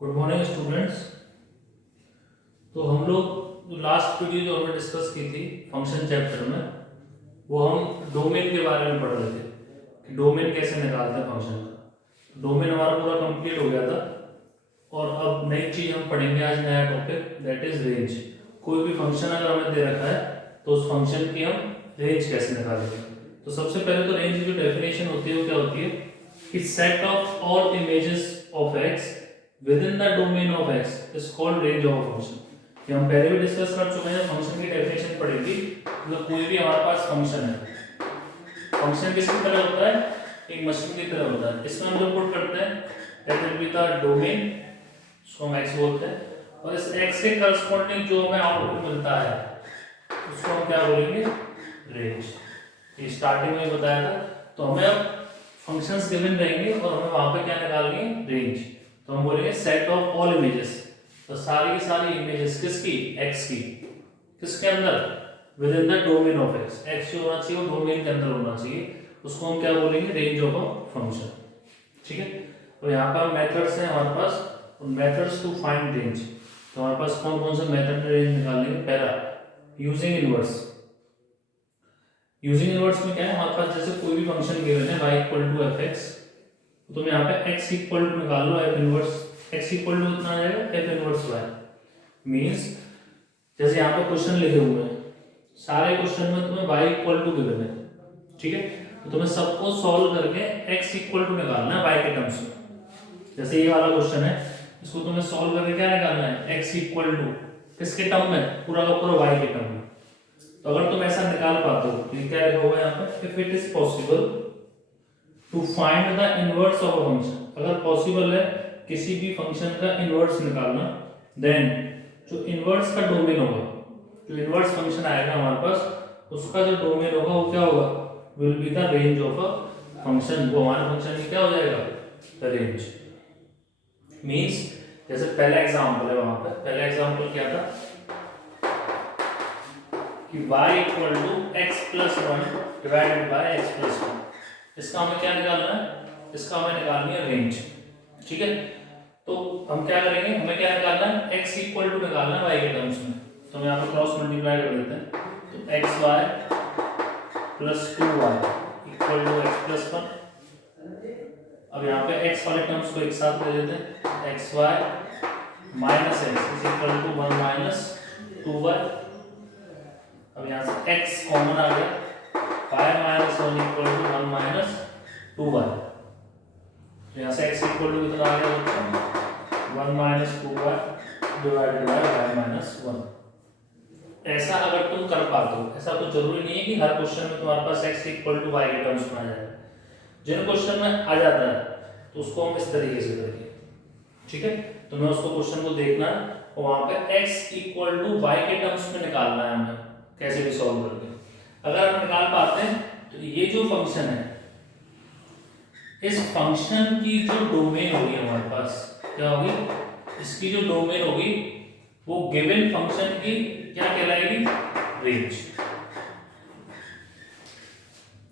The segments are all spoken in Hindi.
Good morning students. तो हम लोग लास्ट वीडियो जो हमने डिस्कस की थी फंक्शन चैप्टर में, वो हम डोमेन के बारे में पढ़ रहे थे कि डोमेन कैसे निकालते हैं फंक्शन का। डोमेन हमारा पूरा कंप्लीट हो गया था और अब नई चीज हम पढ़ेंगे आज, नया टॉपिक, दैट इज रेंज। कोई भी फंक्शन अगर हमें दे रखा है तो उस फंक्शन की हम रेंज कैसे निकालेंगे। तो सबसे पहले तो रेंज की जो डेफिनेशन होती है वो क्या होती है कि set of all images of x within the domain of x is called range of a function। ये हम पहले भी डिस्कस कर चुके हैं। फंक्शन की डेफिनेशन पढ़ेगी मतलब कोई भी हमारे पास फंक्शन है, फंक्शन किसकी तरह होता है, एक मशीन की तरह होता है। इसमें हम जो पुट करते हैं that will be the domain, उसको हम x बोलते हैं, और इस x के करस्पॉन्डिंग जो हमें आउटपुट मिलता है उसको हम क्या बोलेंगे, रेंज। ये स्टार्टिंग में बताया था। तो हमें अब फंक्शंस गिवन रहेंगे और हमें वहां पे क्या निकालनी है, रेंज। तो हम बोलेंगे सेट ऑफ ऑल इमेजेस, तो सारी की सारी इमेजेस किसकी, x की, किसके अंदर, with in the domain of x। x जो होना चाहिए वो डोमेन के अंदर होना चाहिए, उसको हम क्या बोलेंगे, रेंज ऑफ अ फंक्शन। ठीक है। तो यहाँ पर मेथड्स हैं हमारे पास, मेथड्स टू फाइंड रेंज। तो हमारे पास कौन कौन से मेथड रेंज निकालने के, पहला यूजिंग इनवर्स। यूजिंग इनवर्स में क्या है, हमारे पास जैसे कोई भी फंक्शन गिवन है y equal to f x, तो मैं यहाँ पे x इक्वल टू निकाल लो, f inverse x equal to कितना आ जाएगा, f इनवर्स y। मींस जैसे यहाँ पे क्वेश्चन लिखे हुए हैं, सारे क्वेश्चन में तुम्हें y इक्वल टू गिवन है, ठीक है। तो तुम्हें सबको सॉल्व करके x इक्वल टू निकालना है y के टर्म्स में। जैसे ये वाला क्वेश्चन है, इसको तुम्हें सॉल्व करके क्या निकालना है, x इक्वल टू किसके टर्म में, पूरा का पूरा y के टर्म में। तो अगर तुम ऐसा निकाल पाते हो तो क्या लिखा हुआ है यहाँ पे, if it is possible to find the inverse of a function. अगर पॉसिबल है किसी भी फंक्शन का इनवर्स निकालना, देन जो इनवर्स का डोमेन होगा, जो इनवर्स फंक्शन आएगा हमारे पास, उसका जो डोमेन होगा वो क्या होगा, will be the range of a function. वो हमारे फंक्शन में क्या हो जाएगा, द रेंज। मींस जैसे पहला एग्जांपल है, वहां पे पहला एग्जांपल क्या था कि y equal to x plus 1 divided by x plus 1। इसका हमें क्या निकालना है, इसका हमें निकालनी है रेंज। ठीक है। तो हम क्या करेंगे, हमें क्या निकालना है, x इक्वल टू निकालना है y के टर्म्स में। तो हम यहाँ पे क्रॉस मल्टीप्लाई कर देते हैं, तो xy plus 2y equal to x plus 1। अब यहाँ पे x वाले टर्म्स को एक साथ ले लेते हैं, xy minus x is equal to 1 minus 2y। अब यहाँ से x कॉमन आ गया, 5 minus 1 equal to 1 minus 2y। तो यहाँ से x इक्वल टू कितना आ गया बच्चों, 1 minus 2y divided by y minus 1। ऐसा अगर तुम कर पाते हो, ऐसा तो जरूरी नहीं है कि हर क्वेश्चन में तुम्हारे पास x इक्वल टू y के टर्म्स में आ जाए। जिन क्वेश्चन में आ जाता है तो उसको हम इस तरीके से करेंगे, ठीक है। तो मैं उसको क्वेश्चन को देखना है और वहां पे x इक्वल टू y के टर्म्स में निकालना है हमें, कैसे भी सॉल्व करके। अगर हम निकाल पाते हैं तो ये जो फंक्शन है, इस फंक्शन की जो डोमेन होगी हमारे पास क्या होगी, इसकी जो डोमेन होगी वो गिवन फंक्शन की क्या कहलाएगी, रेंज।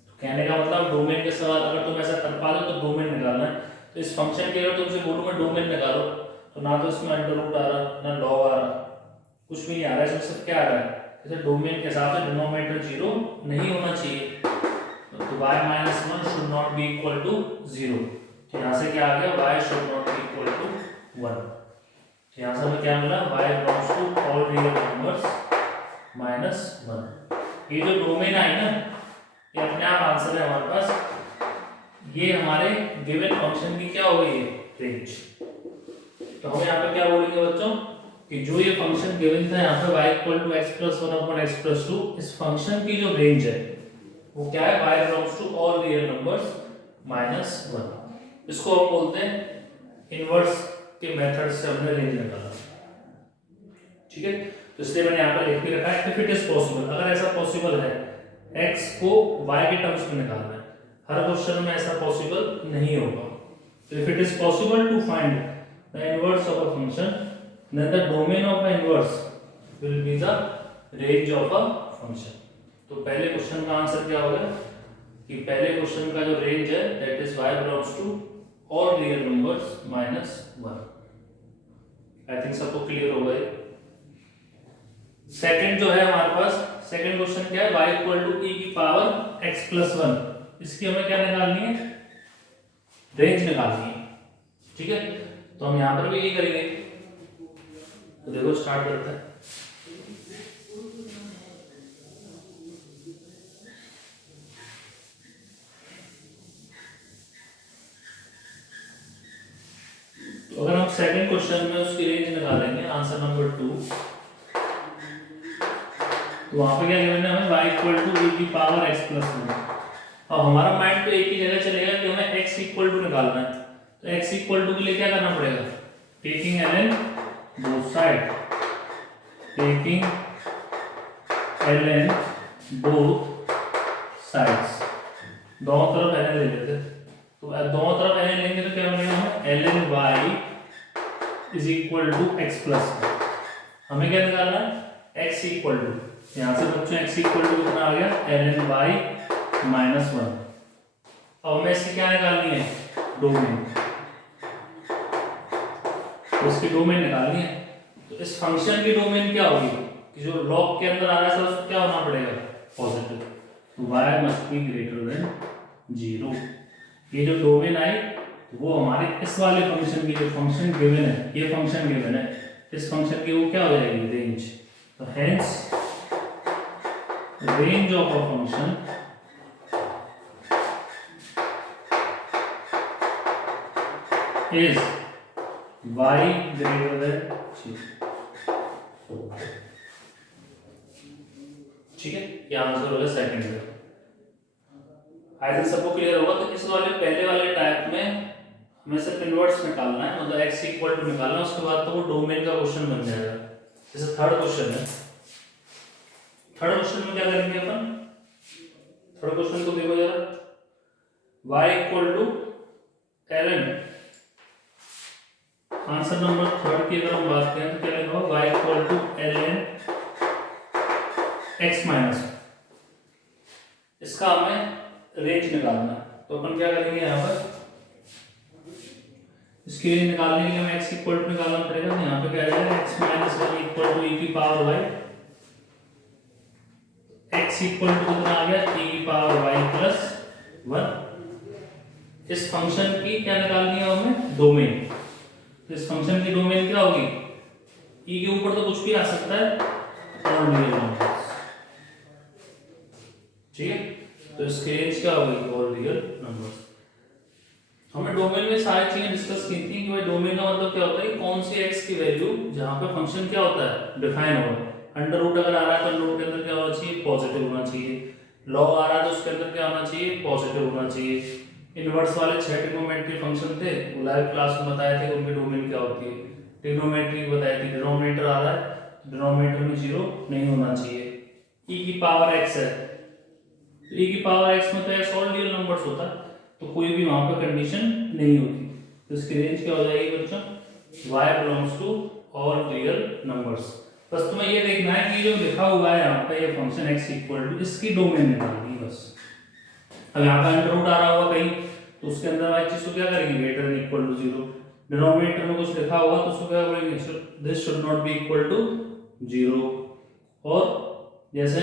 तो कहने का मतलब डोमेन के सवाल अगर तुम ऐसा कर पा लो तो डोमेन निकालना है। तो इस फंक्शन की अगर तुमसे बोलूं मैं डोमेन निकालो, तो ना तो इसमें अंडर रूट आ रहा, ना लॉग आ रहा, कुछ भी नहीं आ रहा है। इसमें सिर्फ क्या आ रहा है, जैसे डोमेन के हिसाब से डिनोमिनेटर 0 नहीं होना चाहिए, तो y minus 1 should not be equal to 0। तो यहाँ से क्या आ गया, y should not be equal to 1। तो यहाँ से हमें क्या मिला, y belongs to all real numbers minus 1। ये जो डोमेन आई ना, ये अपने आप आंसर है हमारे पास। ये हमारे गिवन फंक्शन की क्या हो गई, रेंज। तो हम यहाँ पे क्या बोलेंगे बच्चों कि जो ये फंक्शन गिवन था यहाँ पे y equal to x plus 1 upon x plus 2, इस फंक्शन की जो रेंज है वो क्या है, y belongs to all real numbers minus 1। इसको हम बोलते हैं इनवर्स के मेथड से हमने रेंज निकाला, ठीक है। तो इसलिए मैंने यहाँ पर लिख भी रखा है, इफ इट इज पॉसिबल, अगर ऐसा पॉसिबल है x को y के टर्म्स में निकालना है। हर क्वेश्चन में ऐसा पॉसिबल नहीं होगा। तो if it is possible to find the inverse of a function, then the domain of an inverse will be the range of a function। तो पहले क्वेश्चन का आंसर क्या होगा कि पहले क्वेश्चन का जो रेंज है that is y belongs to all real numbers minus 1। I think सबको क्लियर हो गए। सेकंड जो है हमारे पास, सेकंड क्वेश्चन क्या है, y इक्वल टू e की पावर x प्लस 1, इसकी हमें क्या निकालनी है, रेंज निकालनी है। ठीक है, तो हम यहां पर भी यही करेंगे। तो देखो स्टार्ट करते हैं। तो अगर हम सेकंड क्वेश्चन में उसकी रेंज निकालेंगे, आंसर नंबर 2, तो वहां पे क्या गिवन है हमें, y इक्वल टू e की पावर x प्लस 1। अब हमारा माइंड तो एक ही जगह चलेगा कि हमें x इक्वल टू निकालना है। तो x इक्वल टू के लिए क्या करना पड़ेगा, taking ln both side, taking ln both sides, दोनों तरफ ln ले लेते हैं। तो दोनों तरफ ln लेंगे तो क्या बनेगा, हमें ln y is equal to x plus 1। हमें क्या निकालना है, x इक्वल टू, यहाँ से बच्चों x इक्वल टू कितना आ गया, ln y माइनस 1। अब हमें इसकी क्या निकालनी है, डोमेन, तो इसकी डोमेन निकालनी है। तो इस फंक्शन की डोमेन क्या होगी, कि जो लॉग के अंदर आ रहा है उसको क्या होना पड़ेगा, पॉजिटिव। तो y must be greater then 0। ये जो डोमेन आई वो हमारे इस वाले फंक्शन की, जो फंक्शन गिवन है, ये फंक्शन गिवन है, इस फंक्शन की वो क्या हो जाएगी, रेंज। तो hence range of a function is y greater than 0। ठीक है, ये आंसर होगा सेकंड का। आई थिंक सबको क्लियर होगा। तो इस वाले पहले वाले टाइप में हमें सिर्फ इनवर्स निकालना है, मतलब x इक्वल टू निकालना है, उसके बाद तो वो डोमेन का क्वेश्चन बन जाएगा। जैसे थर्ड क्वेश्चन है, थर्ड क्वेश्चन में क्या करेंगे अपन, थर्ड क्वेश्चन को देखो जरा, y equal to ln, answer number third की अगर हम बात करें तो क्या लिखा होगा, y equal to ln x minus, इसका हमें रेंज निकालना है। तो अपन क्या करेंगे, यहाँ पर इसके लिए निकालने के लिए हमें x इक्वल टू निकालना पड़ेगा। तो यहाँ पे क्या आ जाएगा, x minus 1 equal to e की power y, x equal to कितना आ गया, e की पावर y प्लस 1। इस फंक्शन की क्या निकालनी है हमें, डोमेन। तो इस फंक्शन की डोमेन क्या होगी, e के ऊपर तो कुछ भी आ सकता है, ऑल रियल नंबर्स। ठीक है, तो इसकी रेंज क्या होगी, ऑल रियल नंबर्स। हमने डोमेन में सारी चीजें डिस्कस की थी कि भाई डोमेन का मतलब क्या होता है, कौन सी x की वैल्यू जहां पे फंक्शन क्या होता है, डिफाइन होगा। अंडर रूट अगर आ रहा है तो अंडर रूट के अंदर क्या होना चाहिए, पॉजिटिव होना चाहिए। लॉग आ रहा है तो उसके अंदर क्या होना चाहिए, पॉजिटिव होना चाहिए। इनवर्स वाले 6 ट्रिग्नोमेट्री फंक्शन थे, वो लाइव क्लास में बताए थे उनकी डोमेन क्या होती है, ट्रिग्नोमेट्री बताई थी। डिनोमिनेटर आ रहा है, डिनोमिनेटर में 0 नहीं होना चाहिए। e की पावर x है, तो e की पावर x में तो x ऑल रियल नंबर्स होता है, तो कोई भी वहां पे कंडीशन नहीं होती। तो इसकी रेंज क्या हो जाएगी बच्चों, y belongs to all real numbers. बस तुम्हें ये देखना है कि जो लिखा हुआ है यहाँ पे, ये फंक्शन x इक्वल टू, इसकी डोमेन निकालनी है बस। अब यहाँ पे अंडर रूट आ रहा होगा कहीं, तो उसके अंदर वाली चीज को क्या करेंगे, greater than equal to 0। Denominator में कुछ लिखा होगा तो उसको क्या करेंगे, this should not be equal to 0। और जैसे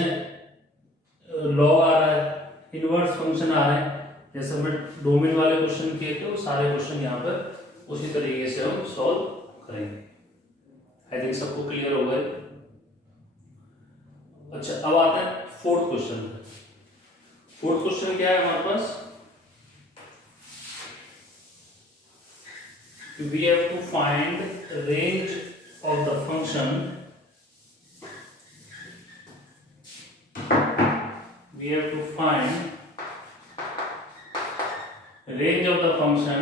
लॉग आ रहा है, इनवर्स फंक्शन आ रहे हैं, जैसे हमने डोमेन वाले क्वेश्चन किए थे, वो सारे क्वेश्चन यहाँ पर उसी तरीके से हम सॉल्व करेंगे। आई थिंक सबको क्लियर हो गए। अच्छा, अब आता है फोर्थ क्वेश्चन। फोर्थ क्वेश्चन क्या है हमारे पास, we have to find range of the function, we have to find range of the function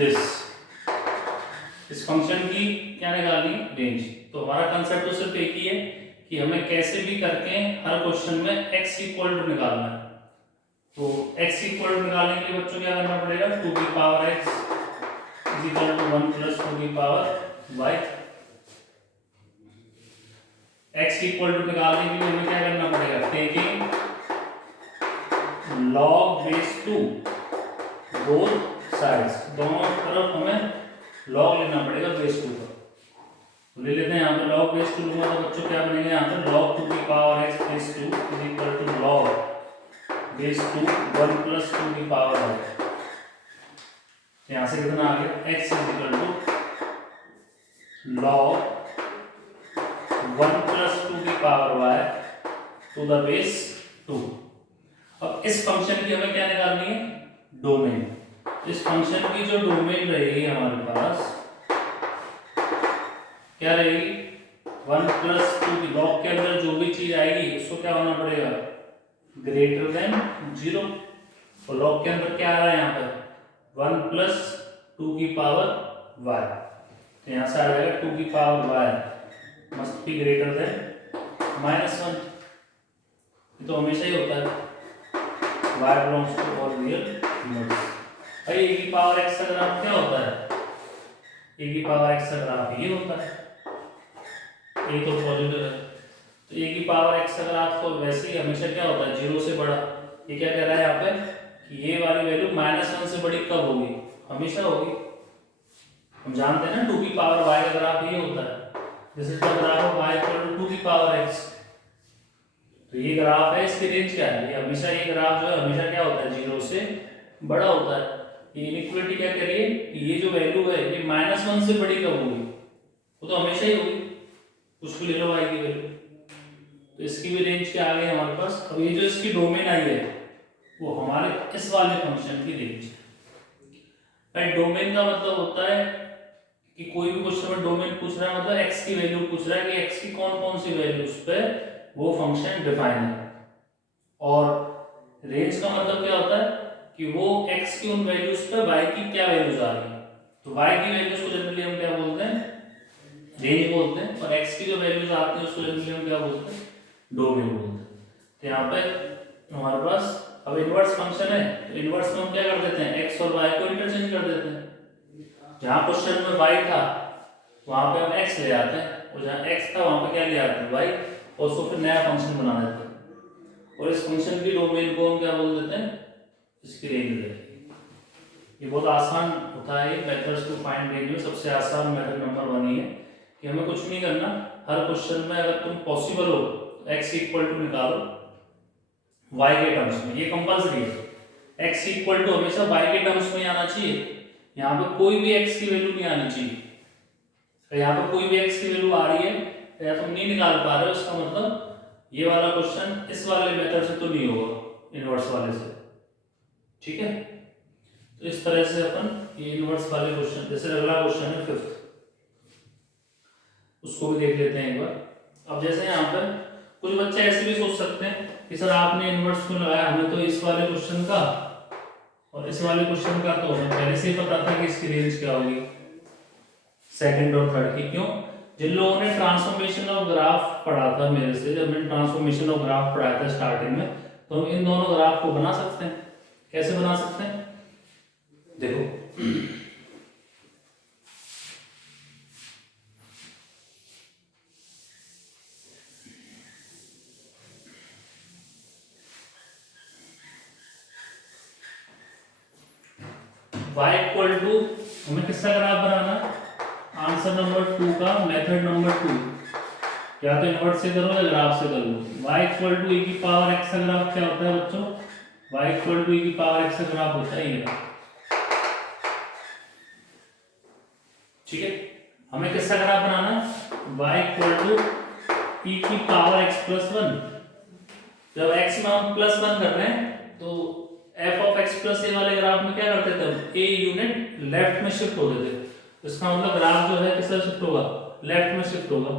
this, इस फंक्शन की क्या निकालनी, रेंज। तो हमारा कंसेप्ट तो सिर्फ एक ही है कि हमें कैसे भी करके हर क्वेश्चन में x इक्वल टू निकालना है। तो x इक्वल टू निकालने के लिए बच्चों क्या करना पड़ेगा, 2 की power x is equal to 1 plus 2 की power y। x equal to निकालने के लिए हमें क्या करना पड़ेगा, taking log base 2 both sides, दोनों तरफ हमें लॉग लेना पड़ेगा बेस 2 का। तो ले लेते हैं यहाँ पे लॉग बेस 2 लूंगा तो बच्चों क्या बनेगा यहाँ पे log 2 की power x base 2 is equal to log base 2 1 plus 2 की पावर y। यहाँ से कितना आ गया x is equal to log 1 plus 2 की power y to the base 2। अब इस फंक्शन की हमें क्या निकालनी है, डोमेन। इस फंक्शन की जो डोमेन रहेगी हमारे पास क्या रहेगी, 1 प्लस 2 की लॉग के अंदर जो भी चीज आएगी उसको क्या होना पड़ेगा, ग्रेटर देन 0। और लॉग के अंदर क्या आ रहा है यहाँ पर 1 प्लस 2 की पावर y, तो यहाँ से आ जाएगा 2 की power y must be greater than -1। तो हमेशा ही होता है y belongs to all real numbers. भाई a की पावर x का ग्राफ क्या होता है, a की पावर x का ग्राफ ये होता है, a तो पॉजिटिव है तो a की पावर x का ग्राफ तो वैसे ही हमेशा क्या होता है 0 से बड़ा। ये क्या कह रहा है यहाँ पे कि ये वाली वैल्यू -1 से बड़ी कब होगी, हमेशा होगी। हम जानते हैं ना 2 की पावर y का ग्राफ ये होता है, this is the graph of y equal to 2 की पावर x। तो ये ग्राफ है, इसकी रेंज क्या है, ये हमेशा ये ग्राफ जो है हमेशा क्या होता है 0 से बड़ा होता है। ये इनइक्वालिटी क्या कह रही है कि ये जो वैल्यू है ये -1 से बड़ी कब होगी, वो तो हमेशा ही होगी, कुछ भी ले लो y की वैल्यू। तो इसकी भी रेंज क्या आ गई हमारे पास। अब ये जो इसकी डोमेन आई है वो हमारे इस वाले फंक्शन की रेंज है। डोमेन का मतलब होता है कि कोई भी क्वेश्चन में डोमेन पूछ रहा है मतलब x की वैल्यू पूछ रहा है कि x की कौन कौन सी वैल्यूज पे वो फंक्शन डिफाइन है। और रेंज का मतलब क्या होता है कि वो x की उन वैल्यूज पे y की क्या वैल्यूज आ रही है। तो y की वैल्यूज को जनरली हम क्या बोलते हैं, रेंज बोलते हैं, और x की जो वैल्यूज आती है उसको जनरली हम क्या बोलते हैं, डोमेन बोलते हैं। तो यहाँ पे हमारे पास अब इनवर्स फंक्शन है, तो इनवर्स में हम क्या कर देते हैं x और y को इंटरचेंज कर देते हैं। जहाँ क्वेश्चन में y था वहां पे हम x ले आते हैं, और जहाँ x था वहां पे क्या ले आते हैं y, और उसको फिर नया फंक्शन बना देते हैं। और इस फंक्शन की डोमेन को हम क्या बोल देते हैं, इसकी रेंज देते हैं। ये बहुत आसान होता है, मेथड्स टू फाइंड रेंज में सबसे आसान मेथड नंबर 1 ही है कि हमें कुछ नहीं करना, हर क्वेश्चन में अगर तुम पॉसिबल हो x इक्वल टू निकालो y के टर्म्स में, ये कंपल्सरी है। x इक्वल टू हमेशा y के टर्म्स में आना चाहिए, यहाँ पे कोई भी x की वैल्यू नहीं आनी चाहिए। यहाँ पे कोई भी x की वैल्यू आ रही है या तुम नहीं निकाल पा रहे हो, इसका मतलब ये वाला क्वेश्चन इस वाले मेथड से तो नहीं होगा, इनवर्स वाले से, ठीक है। तो इस तरह से अपन ये इनवर्स वाले क्वेश्चन, जैसे अगला क्वेश्चन है 5th, उसको भी देख लेते हैं एक बार। अब जैसे यहाँ पर कुछ बच्चे ऐसे भी सोच सकते हैं कि सर आपने इनवर्स क्यों लगाया, हमें तो इस वाले क्वेश्चन का और इस वाले क्वेश्चन का तो हमें पहले से ही पता था कि इसकी रेंज क्या होगी, सेकंड और थर्ड की। क्यों, जिन लोगों ने ट्रांसफॉर्मेशन ऑफ ग्राफ पढ़ा था मेरे से, जब मैंने ट्रांसफॉर्मेशन ऑफ ग्राफ पढ़ाया था स्टार्टिंग में, तो हम इन दोनों ग्राफ को बना सकते हैं। कैसे बना सकते हैं, देखो y इक्वल टू हमें किसका ग्राफ बनाना है, आंसर नंबर 2 का मेथड नंबर 2, या तो इनवर्स से करो या ग्राफ से करो। y इक्वल टू e की पावर x का ग्राफ क्या होता है बच्चों, y इक्वल टू e की पावर x का ग्राफ होता है ये, ठीक है। हमें किसका ग्राफ बनाना, y इक्वल टू e की पावर x प्लस 1। जब x में हम प्लस 1 कर रहे हैं तो f ऑफ x प्लस ए वाले ग्राफ में क्या करते थे, a यूनिट लेफ्ट में शिफ्ट होते थे, तो इसका मतलब ग्राफ जो है किस तरह शिफ्ट होगा, लेफ्ट में शिफ्ट होगा।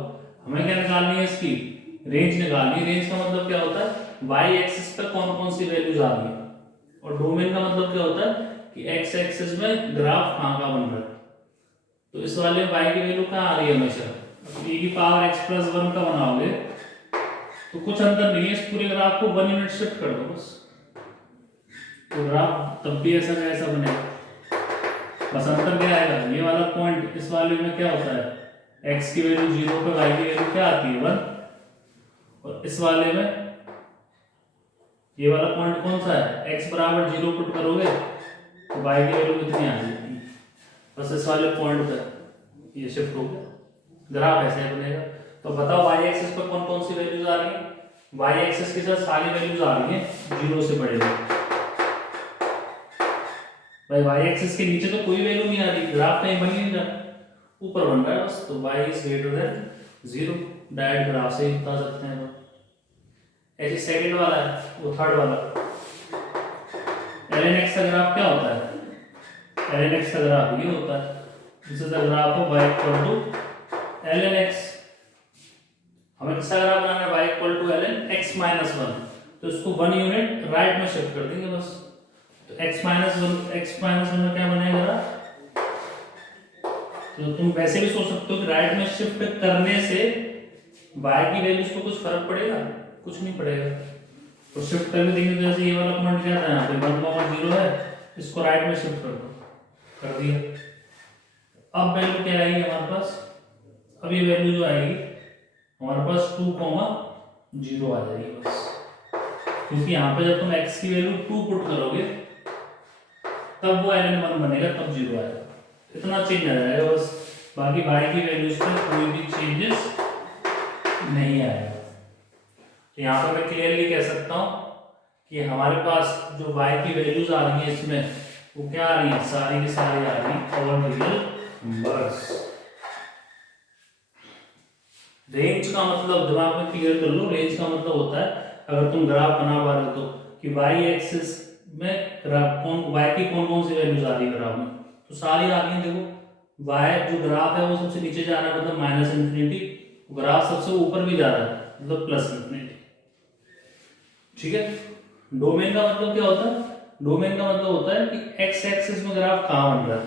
हमें क्या निकालनी है, इसकी रेंज निकालनी है। रेंज का मतलब क्या होता है, y एक्सिस पे कौन कौन सी वैल्यूज आ रही है, और डोमेन का मतलब क्या होता है कि x एक्सिस में ग्राफ कहाँ का बन रहा है। तो इस वाले y की वैल्यू कहाँ आ रही है हमेशा, e की पावर x प्लस 1 का बनाओगे तो कुछ अंतर नहीं है, इस पूरे ग्राफ को 1 यूनिट शिफ्ट कर दो बस, तो ग्राफ तब भी ऐसा का ऐसा बनेगा। बस अंतर क्या आएगा, ये वाला पॉइंट इस वाले में क्या होता है, x की वैल्यू 0 पे y की वैल्यू क्या आती है 1, और इस वाले में ये वाला पॉइंट कौन सा है, x बराबर 0 पुट करोगे तो y की वैल्यू कितनी आ जाएगी। बस इस वाले पॉइंट पे ये शिफ्ट हो गया, ग्राफ ऐसे बनेगा। तो बताओ वाई एक्सिस पर कौन कौन सी वैल्यूज आ रही है? वाई एक्सिस के साथ सारी वैल्यूज आ रही है 0 से बड़े तक। भाई वाई एक्सिस के नीचे तो कोई वैल्यू नहीं आ रही, ग्राफ कहीं बन ही नहीं रहा, ऊपर बन रहा है बस। तो y is greater than 0, direct graph से ही बता सकते हैं। ऐसे सेकंड वाला है, वो थर्ड वाला ln x का ग्राफ क्या होता है? ln x का ग्राफ ये होता है, this is the graph of y equal to ln x। हमें किसका ग्राफ बनाना है? y equal to ln x minus 1, तो इसको 1 यूनिट राइट में शिफ्ट कर देंगे बस। तो x माइनस 1 में क्या बनेगा? तो तुम वैसे भी सोच सकते हो कि राइट में शिफ्ट करने से y की वैल्यूज को कुछ फर्क पड़ेगा? कुछ नहीं पड़ेगा। तो शिफ्ट करके देंगे तो जैसे ये वाला पॉइंट क्या था, यहाँ पे 1,0 है, इसको राइट में शिफ्ट कर दो, कर दिया। अब वैल्यू क्या आएगी हमारे पास? अब ये वैल्यू जो आएगी हमारे पास 2,0 आ जाएगी बस, क्योंकि यहाँ पे जब तुम x की वैल्यू 2 पुट करोगे तब वो ln 1 बनेगा, तब 0 आएगा। इतना चेंज आ जाएगा बस, बाकी y की वैल्यूज पे कोई भी चेंजेस नहीं आएगा। तो यहाँ पे मैं क्लियरली कह सकता हूँ कि हमारे पास जो y की वैल्यूज आ रही है इसमें वो क्या आ रही है? सारी की सारी आ रही है ऑल रियल नंबर्स। रेंज का मतलब दिमाग में क्लियर कर लो, रेंज का मतलब होता है अगर तुम ग्राफ बना पा रहे हो तो कि y एक्सिस में ग्राफ y की कौन कौन सी वैल्यूज आ रही है ग्राफ में, तो सारी आ रही है। देखो y जो ग्राफ है वो सबसे नीचे जा रहा है मतलब माइनस इन्फिनिटी, ग्राफ सबसे ऊपर भी जा रहा है मतलब प्लस इन्फिनिटी। ठीक है। डोमेन का मतलब क्या होता है? डोमेन का मतलब होता है कि x एक्सिस में ग्राफ कहाँ बन रहा है।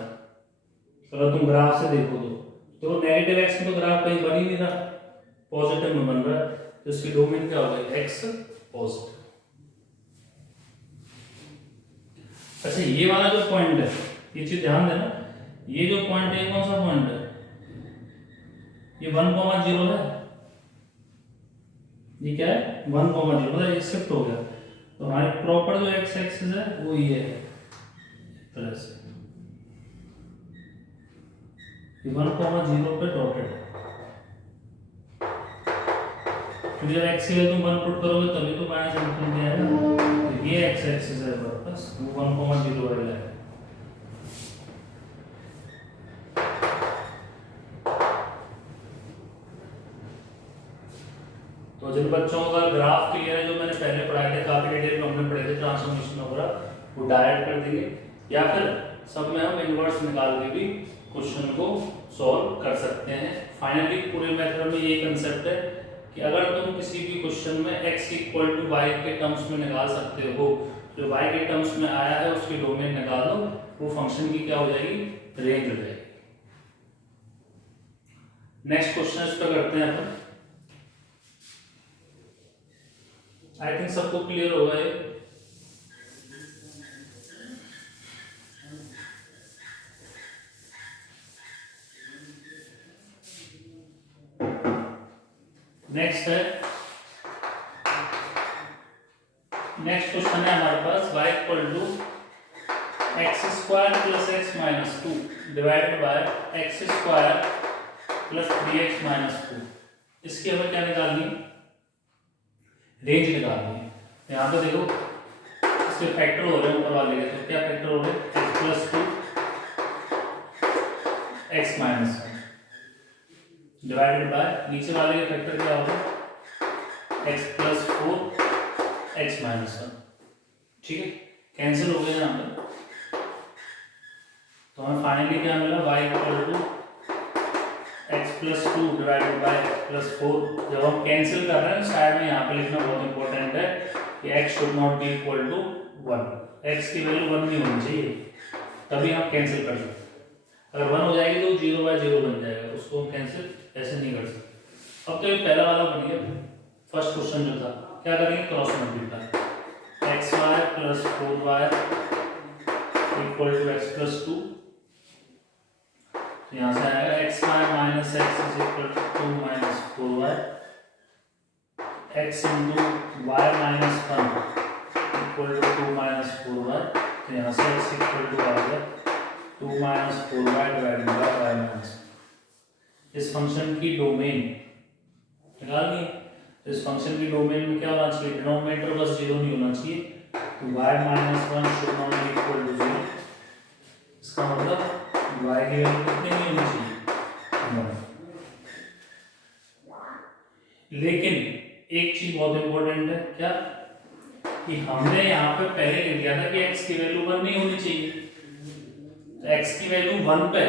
अगर तुम ग्राफ से देखो तो नेगेटिव x में तो ग्राफ कहीं बन ही नहीं रहा, पॉजिटिव में बन रहा है, तो इसकी डोमेन क्या होगा? x positive. अच्छा ये वाला जो पॉइंट है, ये चीज ध्यान देना, ये जो पॉइंट है कौन सा पॉइंट है? ये 1,0 है। ये क्या है? 1,0 मतलब ये शिफ्ट हो गया। तो हमारी प्रॉपर जो x एक्सिस है वो ये है प्लस, ये 1,0 पे डॉटेड है, क्योंकि जब x की वैल्यू तुम 1 पुट करोगे तभी तो माइनस इन्फिनिटी आएगा। तो ये x एक्सिस है बस, वो 1,0 वाला है। तो जिन बच्चों का ग्राफ क्लियर है, जो मैंने पहले पढ़ाए थे, काफी डिटेल में हमने पढ़े थे ट्रांसफॉर्मेशन वगैरह, वो डायरेक्ट कर देंगे, या फिर सब में हम इनवर्स निकाल के भी क्वेश्चन को सॉल्व कर सकते हैं। फाइनली पूरे मेथड में ये कंसेप्ट है कि अगर तुम किसी भी क्वेश्चन में x इक्वल टू y के टर्म्स में निकाल सकते हो, जो y के टर्म्स में आया है उसकी डोमेन निकाल दो, वो फंक्शन की क्या हो जाएगी? रेंज हो जाएगी। नेक्स्ट क्वेश्चन इस पर करते हैं अपन। आई थिंक सबको क्लियर होगा ये। नेक्स्ट क्वेश्चन है हमारे पास y equal to x² plus x minus 2 divided by x² plus 3x minus 2। इसकी हमें क्या निकालनी है? रेंज निकालनी है। यहाँ पे देखो इसके फैक्टर हो रहे हैं ऊपर वाले के, तो क्या फैक्टर हो रहे हैं? x plus 2 x minus 1 divided bye नीचे वाले के फैक्टर क्या होगा? x plus 4 x minus 1। ठीक है, कैंसिल हो गया यहाँ पे। तो हमें फाइनली क्या मिला? y equal to x plus 2 divided by x plus 4। जब हम कैंसिल कर रहे हैं साइड में यहाँ पे लिखना बहुत इंपॉर्टेंट है कि x should not be equal to 1, x की वैल्यू 1 नहीं होनी चाहिए, तभी हम कैंसिल कर सकते हैं। अगर 1 हो जाएगी तो 0/0 बन जाएगा, उसको हम कैंसिल ऐसे नहीं कर सकते। अब तो ये पहला वाला बन गया, फर्स्ट क्वेश्चन जो था। क्या करेंगे? Cross multiply, xy plus 4y equal to x plus 2। तो यहाँ से आएगा xy minus x is equal to 2 minus 4y, x into y minus 1 equal to 2 minus 4y। तो यहाँ से x इक्वल टू आ गया 2 minus 4y divided by y minus. इस फंक्शन की डोमेन निकाल लिए। इस फंक्शन की डोमेन में क्या होना चाहिए, डिनोमिनेटर बस 0 नहीं होना चाहिए, तो y minus 1 should not be equal to 0। इसका मतलब y की वैल्यू कितनी नहीं होनी चाहिए। लेकिन एक चीज बहुत इंपॉर्टेंट है, क्या कि हमने यहाँ पे पहले लिख दिया था कि x की वैल्यू 1 नहीं होनी चाहिए, तो x की वैल्यू 1 पे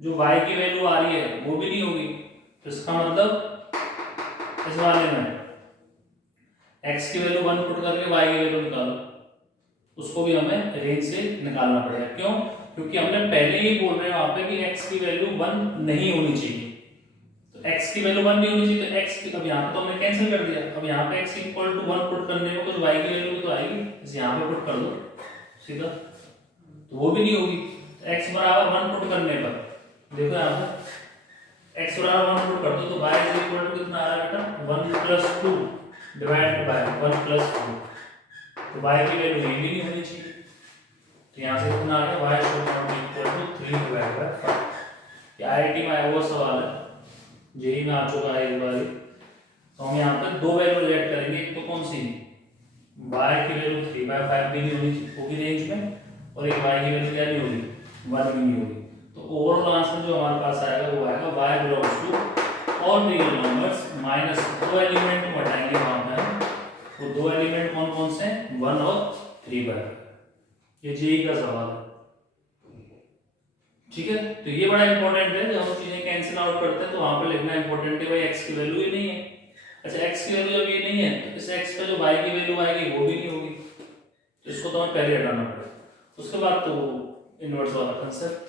जो y की वैल्यू आ रही है वो भी नहीं होगी। तो इसका मतलब इस वाले में x की वैल्यू 1 पुट करके y की वैल्यू निकालो, उसको भी हमें रेंज से निकालना पड़ेगा। क्यों? क्योंकि हमने पहले ही बोल रहे हैं वहां पे कि x की वैल्यू 1 नहीं होनी चाहिए, तो x की वैल्यू 1 नहीं होनी चाहिए, तो x की अब यहाँ पे तो हमने कैंसिल कर दिया। अब यहाँ पे x इक्वल टू 1 पुट करने में कुछ y की वैल्यू तो आएगी, इसे यहाँ पे पुट कर दो सीधा, तो वो भी नहीं होगी। तो x बराबर 1 पुट करने पर देखो यहाँ पे x बराबर 1 पुट कर दो तो y इज इक्वल टू कितना आ रहा है बेटा, 1 प्लस 2 डिवाइडेड बाय 1 प्लस 2, तो y की वैल्यू ये भी नहीं होनी चाहिए। तो यहाँ से कितना आ गया, y should not be equal to 3 divided by 5। ये आईआईटी में आया हुआ सवाल है, जेई में आ चुका है एक बार। तो हम यहाँ पे दो वैल्यू ऐड करेंगे, एक तो कौन सी, y की वैल्यू 3/5 भी नहीं होगी रेंज में, और एक y की वैल्यू क्या नहीं होगी, 1 भी नहीं होगी। तो ओवरऑल आंसर जो हमारे पास आएगा वो आएगा y belongs to all real numbers minus दो एलिमेंट को हटाएंगे वहां पे, वो दो एलिमेंट कौन कौन से हैं, 1 और 3/5। ये जेई का सवाल है, ठीक है। तो ये बड़ा इंपॉर्टेंट है, जब हम चीजें कैंसिल आउट करते हैं तो वहां पे लिखना इंपॉर्टेंट है भाई x की वैल्यू ही नहीं है। अच्छा x की वैल्यू जब ये नहीं है तो इस x पे जो y की वैल्यू आएगी वो भी नहीं होगी, तो इसको तो हमें पहले हटाना पड़ेगा, उसके बाद तो इनवर्स वाला कंसेप्ट।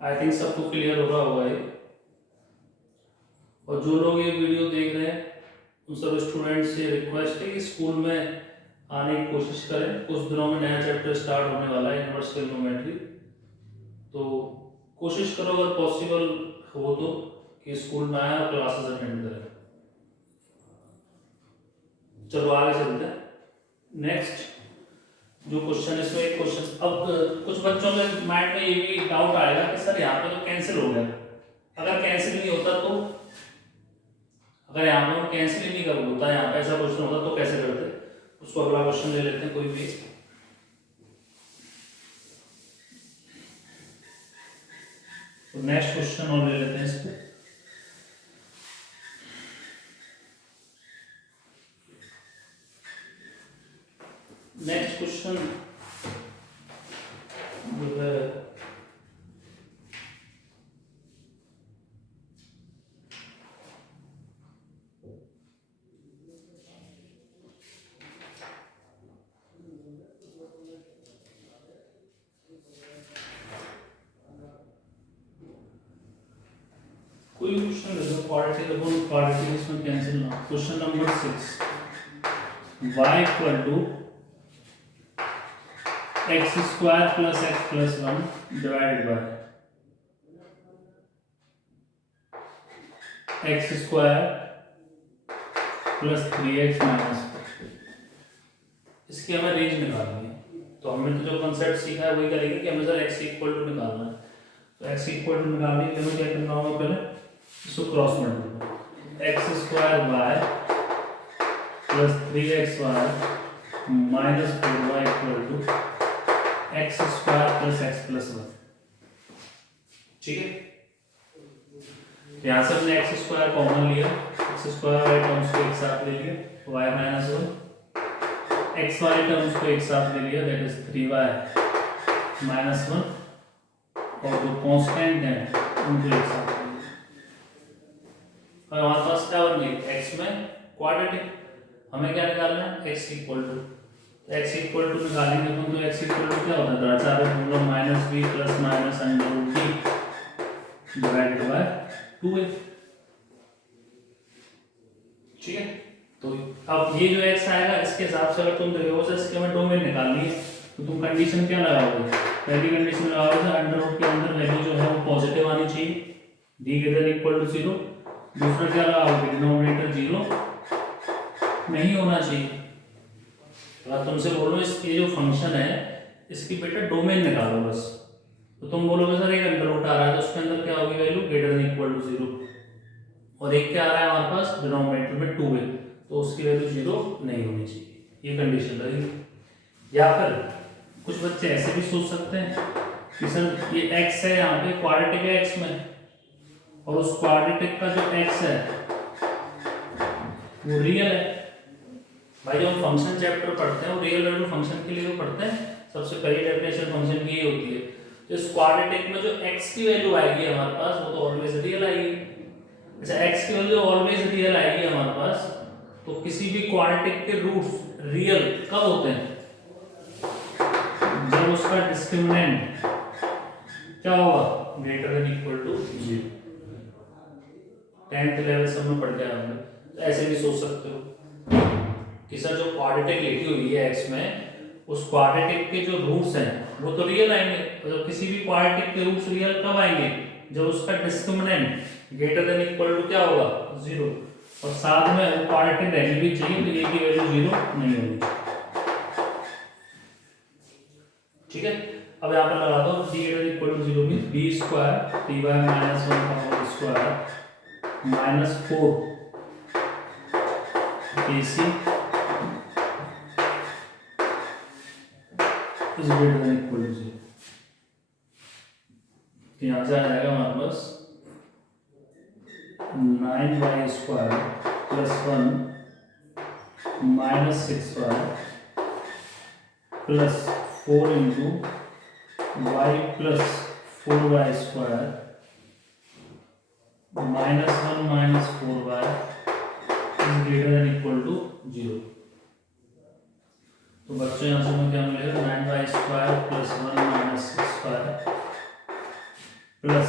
आई थिंक सबको क्लियर हो रहा होगा ये। और जो लोग ये वीडियो देख रहे हैं उन सब स्टूडेंट्स से रिक्वेस्ट है कि स्कूल में आने की कोशिश करें। कुछ दिनों में नया चैप्टर स्टार्ट होने वाला है इनवर्स ट्रिग्नोमेट्री, तो कोशिश करो अगर पॉसिबल हो तो कि स्कूल में आए और क्लासेस अटेंड करें। चलो आगे चलते हैं। नेक्स्ट जो क्वेश्चन है इसमें एक क्वेश्चन, अब कुछ बच्चों के माइंड में ये भी डाउट आएगा कि सर यहाँ पे तो कैंसिल हो गया, अगर कैंसिल नहीं होता तो, अगर यहाँ पे हम कैंसिल ही नहीं कर होता, यहाँ पे ऐसा क्वेश्चन होता तो कैसे करते, उसको अगला क्वेश्चन ले लेते हैं कोई भी। तो नेक्स्ट क्वेश्चन और ले लेते हैं इसको। नेक्स्ट क्वेश्चन जो है कोई क्वेश्चन ले लो, क्वाड्रेटिक इसमें कैंसिल ना। Question number 6, y equal to x square plus x plus 1 divided by x square plus 3x minus. इसकी हमें रेंज निकालनी है, तो हमने तो जो कंसेप्ट सीखा है वही करेंगे कि हमें सर x इक्वल टू निकालना है। तो x इक्वल टू निकालने के लिए हमें क्या करना होगा, पहले इसको cross multiply, x square y plus 3xy minus 4y equal to x square plus x plus 1, ठीक है। यहाँ से हमने एक्स स्क्वायर कॉमन लिया, एक्स स्क्वायर वाई टर्म्स को एक साथ ले लिया, y minus 1, x y terms को एक साथ ले लिया, दैट इज 3y माइनस 1, और जो कांस्टेंट है उनको एक साथ ले लिया। और हमारे पास क्या बन गई, x में क्वाड्रेटिक, हमें क्या निकालना है, x equal to, x equal to निकालेंगे तो x इक्वल टू क्या होता है, दरअसल हम लोग minus b plus minus under root t divided by 2a, ठीक है। तो अब ये जो x आएगा इसके हिसाब से अगर तुम देखोगे इसके हमें डोमेन निकालनी है, तो तुम कंडीशन क्या लगाओगे, पहली कंडीशन लगाओगे अंडर रूट के अंदर वैल्यू जो है वो पॉजिटिव आनी चाहिए, d ग्रेटर इक्वल टू 0। दूसरा क्या लगाओगे, डिनोमिनेटर 0 नहीं होना चाहिए, अगर तुमसे बोलो इसके जो फंक्शन है इसकी बेटा डोमेन निकालो बस, तो तुम बोलोगे सर एक अंडर रूट आ रहा है तो उसके अंदर क्या होगी value greater than equal to 0, और एक क्या आ रहा है हमारे पास डिनोमिनेटर में 2 है तो उसकी वैल्यू 0 नहीं होनी चाहिए, ये कंडीशन लगेगी। या फिर कुछ बच्चे ऐसे भी सोच सकते हैं कि सर ये x है यहाँ पे क्वाड्रेटिक है x में, और उस क्वाड्रेटिक का जो x है वो रियल है। भाई जब हम फंक्शन चैप्टर पढ़ते हैं वो रियल वैल्यू फंक्शन के लिए पढ़ते हैं, सबसे पहली डेफिनेशन फंक्शन की ये होती है। तो इस क्वाड्रेटिक में जो x की वैल्यू आएगी हमारे पास वो तो ऑलवेज रियल आएगी। अच्छा x की वैल्यू ऑलवेज रियल आएगी हमारे पास, तो किसी भी क्वाड्रेटिक के रूट्स रियल कब होते हैं? जब उसका डिस्क्रिमिनेंट क्या होगा greater than equal to 0। 10th level सब में पढ़ गया हमने। तो ऐसे भी सोच सकते हो कि सर जो क्वाड्रेटिक लिखी हुई है x में उस क्वाड्रेटिक के जो रूट्स हैं वो तो रियल आएंगे, तो किसी भी क्वाड्रेटिक के रूट्स रियल कब आएंगे जब उसका discriminant greater than equal to क्या होगा 0, और साथ में क्वाड्रेटिक रहनी भी चाहिए तो a की वैल्यू 0 नहीं होनी चाहिए। ठीक है, अब यहाँ पर लगा दो d greater equal to 0 means b square ty minus 1 का whole square minus 4 ac is greater than equal to 0। तो यहाँ से आ जाएगा हमारे पास 9y square plus 1 minus 6y plus 4 into y plus 4y square minus 1 minus 4y is greater than equal to 0। तो बच्चों यहाँ से हमें क्या मिलेगा 9y square plus 1 minus 6y plus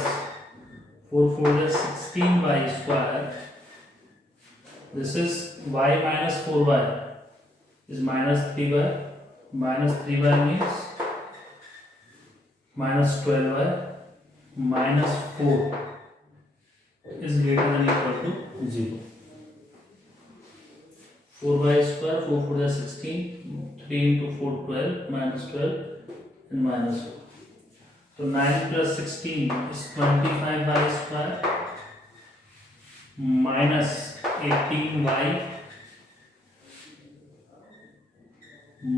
4 4 is 16y square, this is y minus 4y is minus 3y, minus 3y means minus 12y minus 4 is greater than equal to 0। 4y square 4 4 is 16, 3 into 4 12 minus 12 and minus 4। So 9 plus 16 is 25y square minus 18y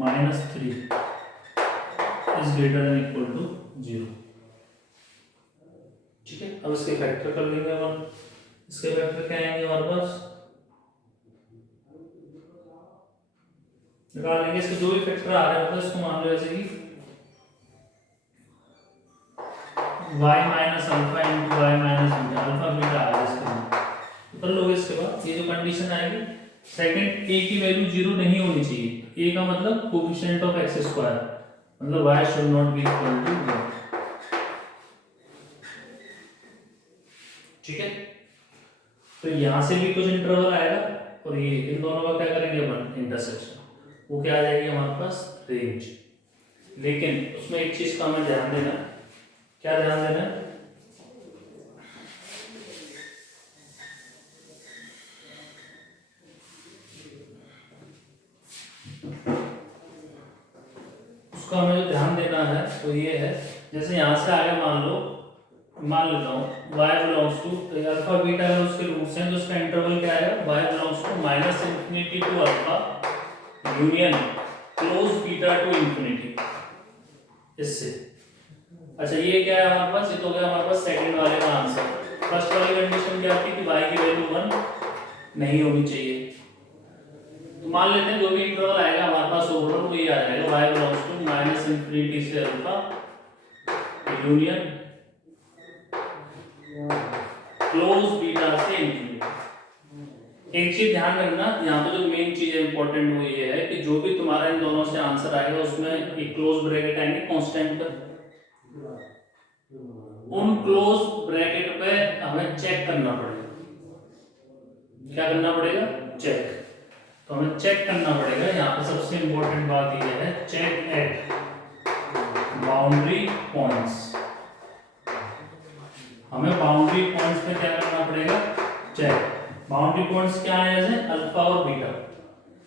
minus 3 is greater than equal to 0। ठीक है, अब इसके फैक्टर कर लेंगे अपन। इसके फैक्टर क्या आएंगे हमारे पास, निकाल लेंगे इसके जो भी फैक्टर आ रहे हैं मतलब इसको मान लो जैसे कि y minus alpha into y minus beta, alpha beta आ गया इसके अंदर। कर लोगे इसके बाद ये जो कंडीशन आएगी सेकंड a की वैल्यू 0 नहीं होनी चाहिए। a का मतलब कोएफिशिएंट ऑफ x स्क्वायर, मतलब y should not be equal to 1। ठीक है, तो यहां से भी कुछ इंटरवल आएगा और ये इन दोनों का क्या करेंगे अपन इंटरसेक्शन, वो क्या आ जाएगी हमारे पास रेंज। लेकिन उसमें एक चीज का हमें ध्यान देना, क्या ध्यान देना है, उसका हमें जो ध्यान देना है तो ये है जैसे यहां से आगे मान लेता हूँ y belongs to alpha beta अगर उसके रूट्स हैं तो उसका इंटरवल क्या आएगा y belongs to minus infinity to alpha union close beta to infinity. इससे अच्छा ये क्या है हमारे पास, ये तो गया हमारे पास सेकंड वाले का आंसर। फर्स्ट वाली कंडीशन क्या थी कि y की वैल्यू 1 नहीं होनी चाहिए। तो मान लेते हैं जो भी इंटरवल आएगा हमारे पास ओवरऑल वो ये आ जाएगा y belongs to minus infinity से अल्फा यूनियन क्लोज बीटा से इंफिनिटी। एक चीज ध्यान रखना यहाँ पे जो मेन चीज है इंपॉर्टेंट वो ये है कि जो भी तुम्हारा इन दोनों से आंसर आएगा उसमें एक क्लोज ब्रैकेट आएंगे कांस्टेंट पर, उन क्लोज ब्रैकेट पे हमें चेक करना पड़ेगा। क्या करना पड़ेगा, चेक। तो हमें चेक करना पड़ेगा, यहाँ पे सबसे इंपॉर्टेंट बात ये है चेक एट बाउंड्री पॉइंट्स। हमें बाउंड्री पॉइंट्स पे क्या करना पड़ेगा, चेक। बाउंड्री पॉइंट्स क्या है जैसे अल्फा और बीटा,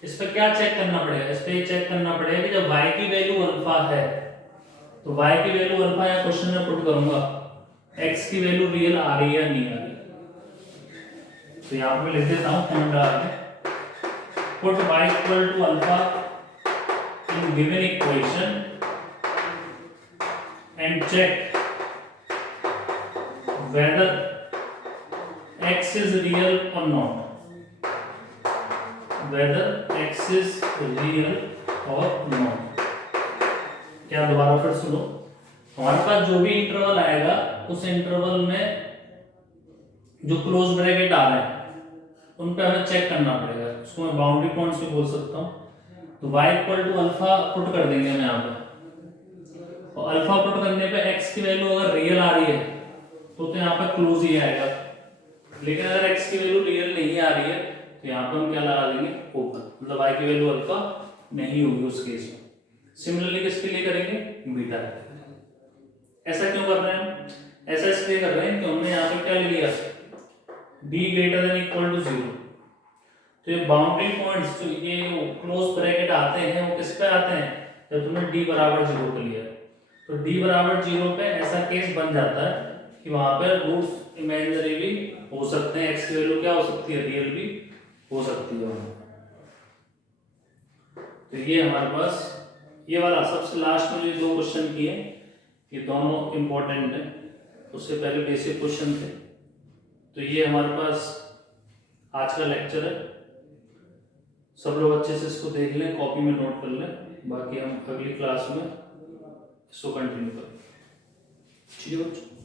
इस पे क्या चेक करना पड़ेगा, इस पे चेक करना पड़ेगा कि जब y की वैल्यू अल्फा है तो y की वैल्यू अल्फा या क्वेश्चन में पुट करूंगा x की वैल्यू रियल आ रही है या नहीं आ रही। तो यहां पे लिख देता हूं फॉर्मूला आगे, put y equal to alpha in given equation and check whether x is real or not, whether x is real or not। क्या दोबारा फिर सुनो, हमारे पास जो भी इंटरवल आएगा उस इंटरवल में जो क्लोज ब्रैकेट आ रहे हैं उन पे हमें चेक करना पड़ेगा, उसको मैं बाउंड्री पॉइंट्स भी बोल सकता हूँ। तो y equal to alpha put कर देंगे हम यहाँ पे, और अल्फा पुट करने पे x की वैल्यू अगर रियल आ रही है तो यहाँ पे क्लोज ही आएगा, लेकिन अगर x की वैल्यू रियल नहीं आ रही है तो यहाँ पे हम क्या लगा देंगे ओपन, मतलब y की वैल्यू अल्फा नहीं होगी उस केस में। सिमिलरली किसके लिए करेंगे, बीटा। ऐसा क्यों कर रहे हैं हम, ऐसा इसलिए कर रहे हैं कि हमने यहाँ पे क्या ले लिया b greater than equal to 0। तो ये बाउंड्री पॉइंट्स जो ये क्लोज ब्रैकेट आते हैं वो किस पे आते हैं, जब तुमने d बराबर 0 कर लिया। तो d बराबर 0 पे ऐसा केस बन जाता है कि वहां पे रूट्स इमेजिनरी भी हो सकते हैं, x की वैल्यू क्या हो सकती है, रियल भी हो सकती है। तो ये हमारे पास ये वाला सबसे लास्ट में जो दो क्वेश्चन किए ये दोनों इंपॉर्टेंट है, उससे पहले बेसिक क्वेश्चन थे। तो ये हमारे पास आज का लेक्चर है, सब लोग अच्छे से इसको देख लें, कॉपी में नोट कर लें, बाकी हम अगली क्लास में इसको कंटिन्यू करें। ठीक है बच्चों।